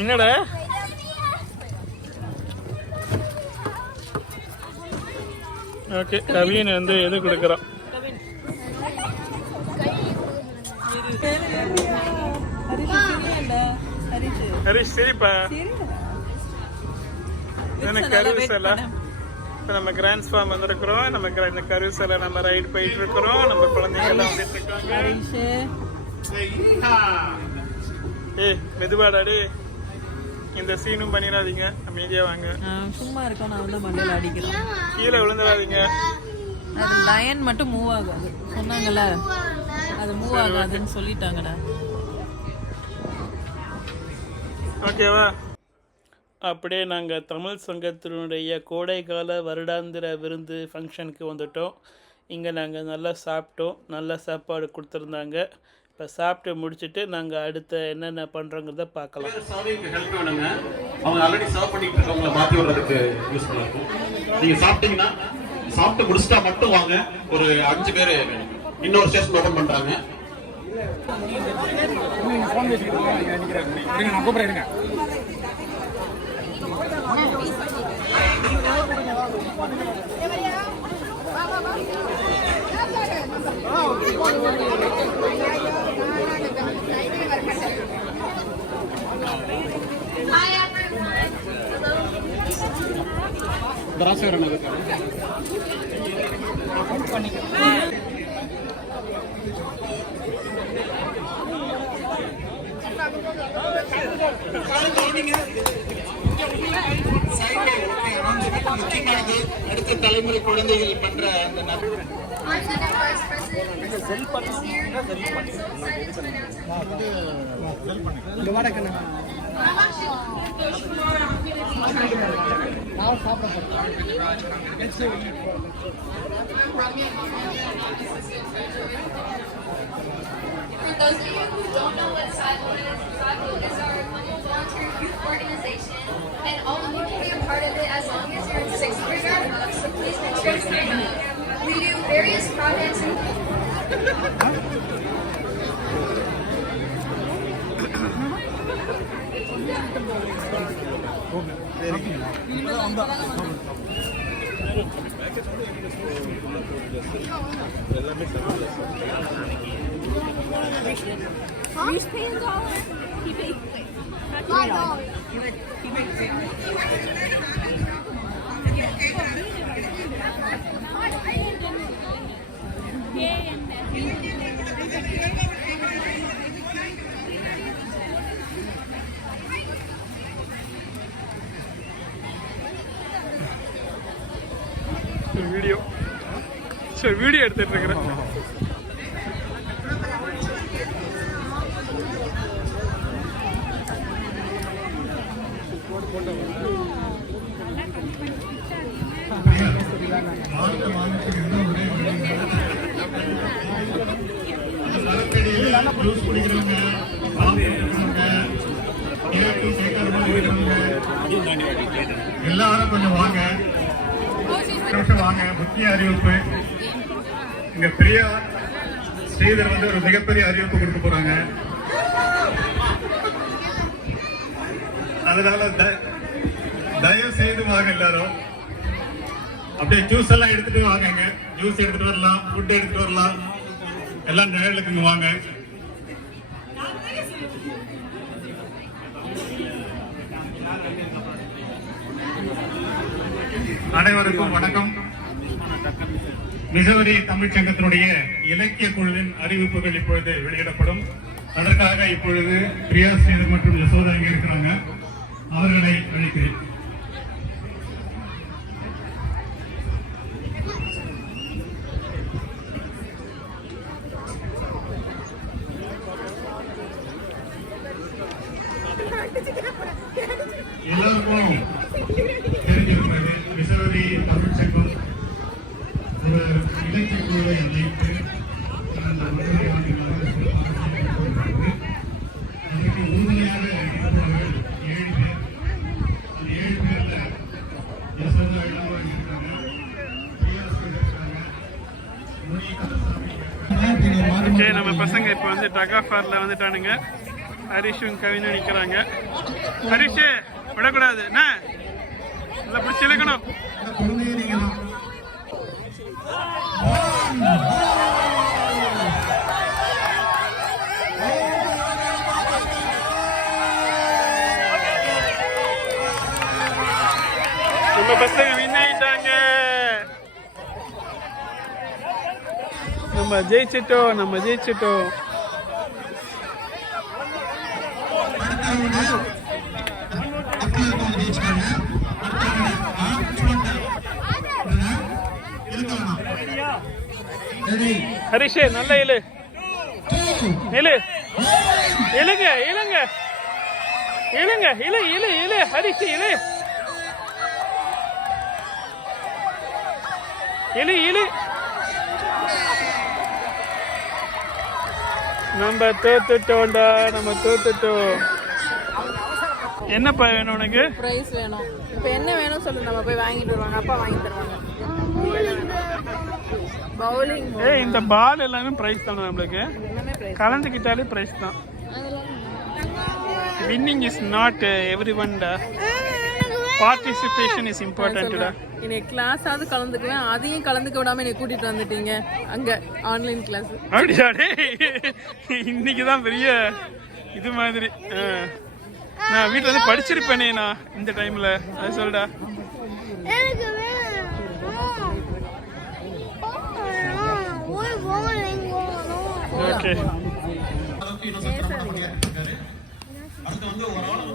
என்னடா ஓகே கவின் வந்து எது கொடுக்குறான் ஹரிஷ் சரிப்பா எனக்கு கருவிசலா இப்போ நம்ம கிராண்ட் ஃபார்ம் வந்துருக்குறோம் நம்ம இந்த கருவிசலை நம்ம ரைடு போயிட்டு இருக்கிறோம் நம்ம குழந்தைங்க எல்லாம் வந்துட்டு இருக்காங்க மெதுவாடாடி இந்த சீனும் பண்ணிடாதீங்க அமைதியா வாங்க சும்மா இருக்கோம் நான் வந்து மண்டையில அடிக்கிறேன் கீழே விழுந்துடாதீங்க லயன் மட்டும் மூவ் ஆகாது சொன்னாங்கல்ல அது மூவ் ஆகாதுன்னு சொல்லிட்டாங்கடா ஓகேவா அப்படியே நாங்கள் தமிழ் சங்கத்தினுடைய கோடைக்கால வருடாந்திர விருந்து ஃபங்க்ஷனுக்கு வந்துட்டோம் இங்கே நாங்கள் நல்லா சாப்பிட்டோம் நல்ல சாப்பாடு கொடுத்துருந்தாங்க இப்போ சாப்பிட்டு முடிச்சுட்டு நாங்கள் அடுத்த என்னென்ன பண்ணுறோங்கிறத பார்க்கலாம் ஹெல்ப் வேணுங்க அவங்க ஆல்ரெடி சர்வ் பண்ணிட்டு இருக்கவங்களை மாற்றி விடுறதுக்கு யூஸ்ஃபுல்லாக இருக்கும் நீங்கள் சாப்பிட்டீங்கன்னா சாப்பிட்டு முடிச்சுட்டா மட்டும் வாங்க ஒரு 5 பேர் இன்னொரு ஸ்டேஷன் ஓப்பன் பண்ணுறாங்க அடுத்த தலைமுறை குழந்தைகள் பண்ற அந்த For those of you who don't know what Silo is, Silo is our volunteer youth organization, and all of you can be a part of it as long as you're in 6th grade or above, so please make sure to sign up. We do various projects and You just paid $1? He paid $5. He paid video எடுத்துட்டு இருக்கிறேன் எல்லாரும் கொஞ்சம் வாங்க வாங்க. முக்கிய அறிவிப்பு, இங்க பிரியா ஸ்ரீதர் வந்து ஒரு மிகப்பெரிய அறிவிப்பு கொடுக்க போறாங்க. அதனால தயவு செய்து வாங்க எல்லாரும். அப்படியே ஜூஸ் எல்லாம் எடுத்துட்டு வாங்க. ஜூஸ் எடுத்துட்டு வரலாம், ஃபுட் எடுத்துட்டு வரலாம். எல்லாம் நிழலுக்கு வாங்க. அனைவருக்கும் வணக்கம். மிசௌரி தமிழ் சங்கத்தினுடைய இலக்கிய குழுவின் அறிவிப்புகள் இப்பொழுது வெளியிடப்படும். அதற்காக இப்பொழுது பிரியா ஸ்ரீதர் மற்றும் யசோதா இங்கே இருக்கிறாங்க. அவர்களை அழைக்கிறேன். எல்லாருக்கும் தெரிஞ்சிருக்கிறது, மிசௌரி தமிழ் சங்கம் ஒரு இலக்கிய குழுவை அமைத்து அந்த அதற்கு உறுதுணையாக இருப்பவர்கள் 7 பேர். அந்த 7 பேர்ல யசோதா இளவரசி இருக்காங்க, நம்ம பசங்க இப்போ வந்து டகாஃபார்ல வந்துட்டானுங்க. ஹரிஷும் கவினும் நிற்கிறாங்க. ஹரிஷு விடக்கூடாது என்ன, நல்லா பிடிச்சி இழுக்கணும். நம்ம பசங்க வின் ஆயிட்டாங்க. நம்ம ஜெயிச்சிட்டோம். ஹரிஷே நல்ல இழுங்க ஹரிஷ் இழு. நம்ம தோத்துட்டோம்டா. என்னப்பா வேணும் உனக்கு? பிரைஸ் வேணும். இப்போ என்ன வேணும் சொல்லு, நம்ம போய் வாங்கிட்டு வருவாங்க. அப்பா வாங்கி தருவாங்க. பவுலிங். இந்த பால் எல்லாமே பிரைஸ் தானே நம்மளுக்கு. எல்லாமே பிரைஸ். கலந்துக்கிட்டாலே பிரைஸ் தான். Winning is not everyone. Participation is important. இன்னைக்கு கிளாஸ் ஆவது கலந்துக்குவேன், அதையும் கலந்துக்க விடாம என்னை கூட்டிட்டு வந்துட்டீங்க அங்க ஆன்லைன் கிளாஸ். அப்படியாடே, இன்னைக்கு தான் பெரிய இது மாதிரி. நான் வீட்டில் வந்து படிச்சிருப்பேனே நான் இந்த டைம்ல. அது சொல்டா. ஓகே,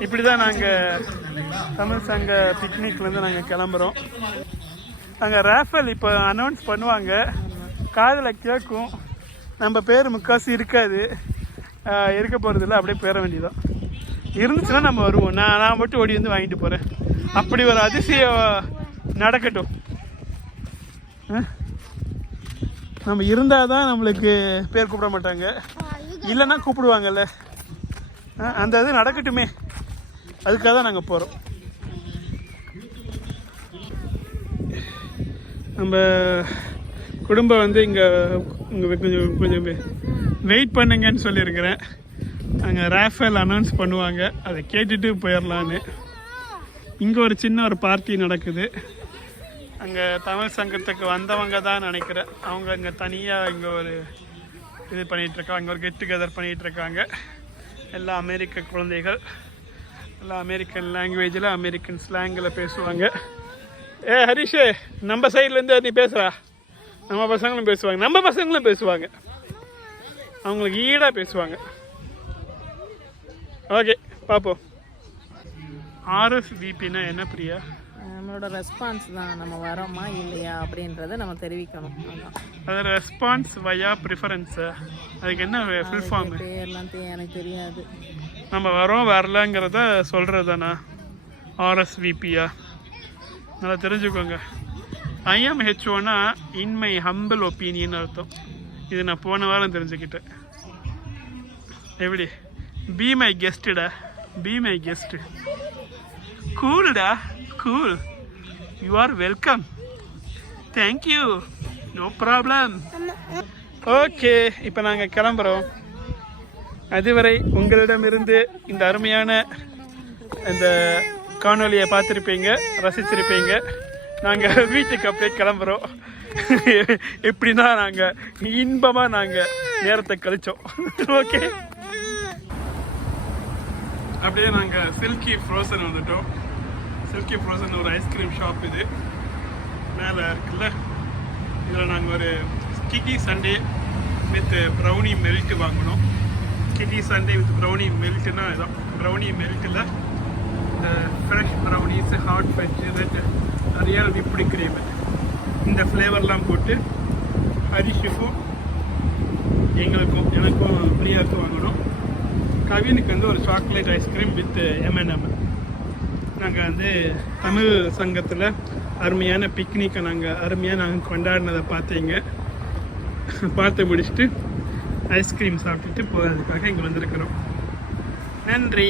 இப்படிதான் நாங்க தமிழ் சங்க பிக்னிக்ல இருந்து நாங்க கிளம்புறோம். அங்க ராஃபல் இப்போ அனௌன்ஸ் பண்ணுவாங்க, காதுல கேட்கும். நம்ம பேர் முக்காசி இருக்காது, இருக்க போறது இல்லை. அப்படியே பேர வேண்டியதான். இருந்துச்சுன்னா நம்ம வருவோம். நான் மட்டும் ஓடி வந்து வாங்கிட்டு போறேன். அப்படி ஒரு அதிசயம் நடக்கட்டும். நம்ம இருந்தாதான் நம்மளுக்கு பேர் கூப்பிட மாட்டாங்க, இல்லைன்னா கூப்பிடுவாங்கல்ல. அந்த இது நடக்கட்டுமே, அதுக்காக தான் நாங்கள் போகிறோம். நம்ம குடும்பம் வந்து இங்கே கொஞ்சம் வெயிட் பண்ணுங்கன்னு சொல்லியிருக்கிறேன். அங்கே ராஃபேல் அனௌன்ஸ் பண்ணுவாங்க, அதை கேட்டுட்டு போயிடலான்னு. இங்கே ஒரு சின்ன ஒரு பார்ட்டி நடக்குது. அங்கே தமிழ் சங்கத்துக்கு வந்தவங்க தான் நினைக்கிறேன். அவங்க இங்கே தனியாக இங்கே ஒரு இது பண்ணிகிட்ருக்காங்க, இங்கே ஒரு கெட் டுகெதர் பண்ணிகிட்ருக்காங்க. எல்லாம் அமெரிக்க குழந்தைகள், எல்லாம் அமெரிக்கன் லாங்குவேஜில் அமெரிக்கன் ஸ்லாங்கில் பேசுவாங்க. ஹரிஷே, நம்ம சைட்லேருந்து நீ பேசுகிறா, நம்ம பசங்களும் பேசுவாங்க. அவங்களுக்கு ஈடாக பேசுவாங்க. ஓகே, பார்ப்போம். RSVPனா என்ன பிரியா? நம்மளோட ரெஸ்பான்ஸ் தான், நம்ம வரோமா இல்லையா அப்படின்றத நம்ம தெரிவிக்கணும். அது ரெஸ்பான்ஸ் வயா ப்ரிஃபரன்ஸ். அதுக்கு என்ன ஃபுல் ஃபார்ம்? பேர்லாம் எனக்கு தெரியாது. நம்ம வரோம் வரலங்கிறத சொல்கிறது தானே RSVPயா? நல்லா தெரிஞ்சுக்கோங்க. IMHOனா இன் மை ஹம்பிள் ஒப்பீனியன் அர்த்தம். இது நான் போன வாரம் தெரிஞ்சுக்கிட்டேன். எப்படி? பி மை கெஸ்ட்டுடா, பி மை கெஸ்ட்டு. கூல்டா, cool. You are welcome. Thank you, no problem. Okay, இப்போ நாங்கள் கிளம்புறோம். அதுவரை உங்களிடமிருந்து இந்த அருமையான இந்த காணொலியை பார்த்துருப்பீங்க, ரசிச்சிருப்பீங்க. நாங்கள் வீட்டுக்கு அப்படியே கிளம்புறோம். எப்படின்னா நாங்கள் இன்பமாக நாங்கள் நேரத்தை கழித்தோம். ஓகே, அப்படியே நாங்கள் சில்கி ஃப்ரோசன் வந்துட்டோம். சில்கி ஃப்ரோசன் ஒரு ஐஸ்கிரீம் ஷாப் இது மேலே இருக்குல்ல. இதில் நாங்கள் ஒரு கிட்டி சண்டே வித் ப்ரௌனி மெல்ட் வாங்கினோம். கிட்டி சண்டே வித் ப்ரௌனி மெல்ட்னா இதான். ப்ரௌனி மெல்ட்டில் இந்த fresh brownies, hot fetch, red real whipped cream, இந்த ஃப்ளேவர்லாம் போட்டு ஹரிஷுக்கும் எனக்கும் பிரியாவுக்கும் வாங்கணும். கவினுக்கு வந்து ஒரு சாக்லேட் ஐஸ்கிரீம் வித் M&M. நாங்கள் வந்து தமிழ் சங்கத்தில் அருமையான பிக்னிக்கை நாங்கள் கொண்டாடினதை பார்த்து முடிச்சுட்டு ஐஸ்கிரீம் சாப்பிட்டுட்டு போகிறதுக்காக இங்கே வந்திருக்கிறோம். நன்றி.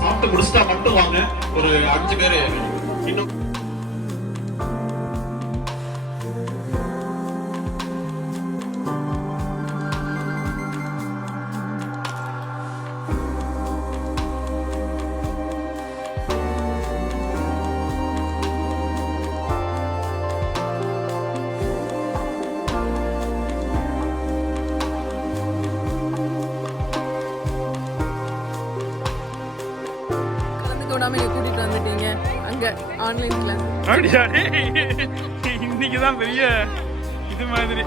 சாப்பிட்டு முடிச்சுட்டா மட்டும் வாங்க, ஒரு 5 பேர் இன்னும் இங்க ஆன்லைன் கிளாஸ். அப்படியா? இன்னைக்கு தான் பெரிய இது மாதிரி.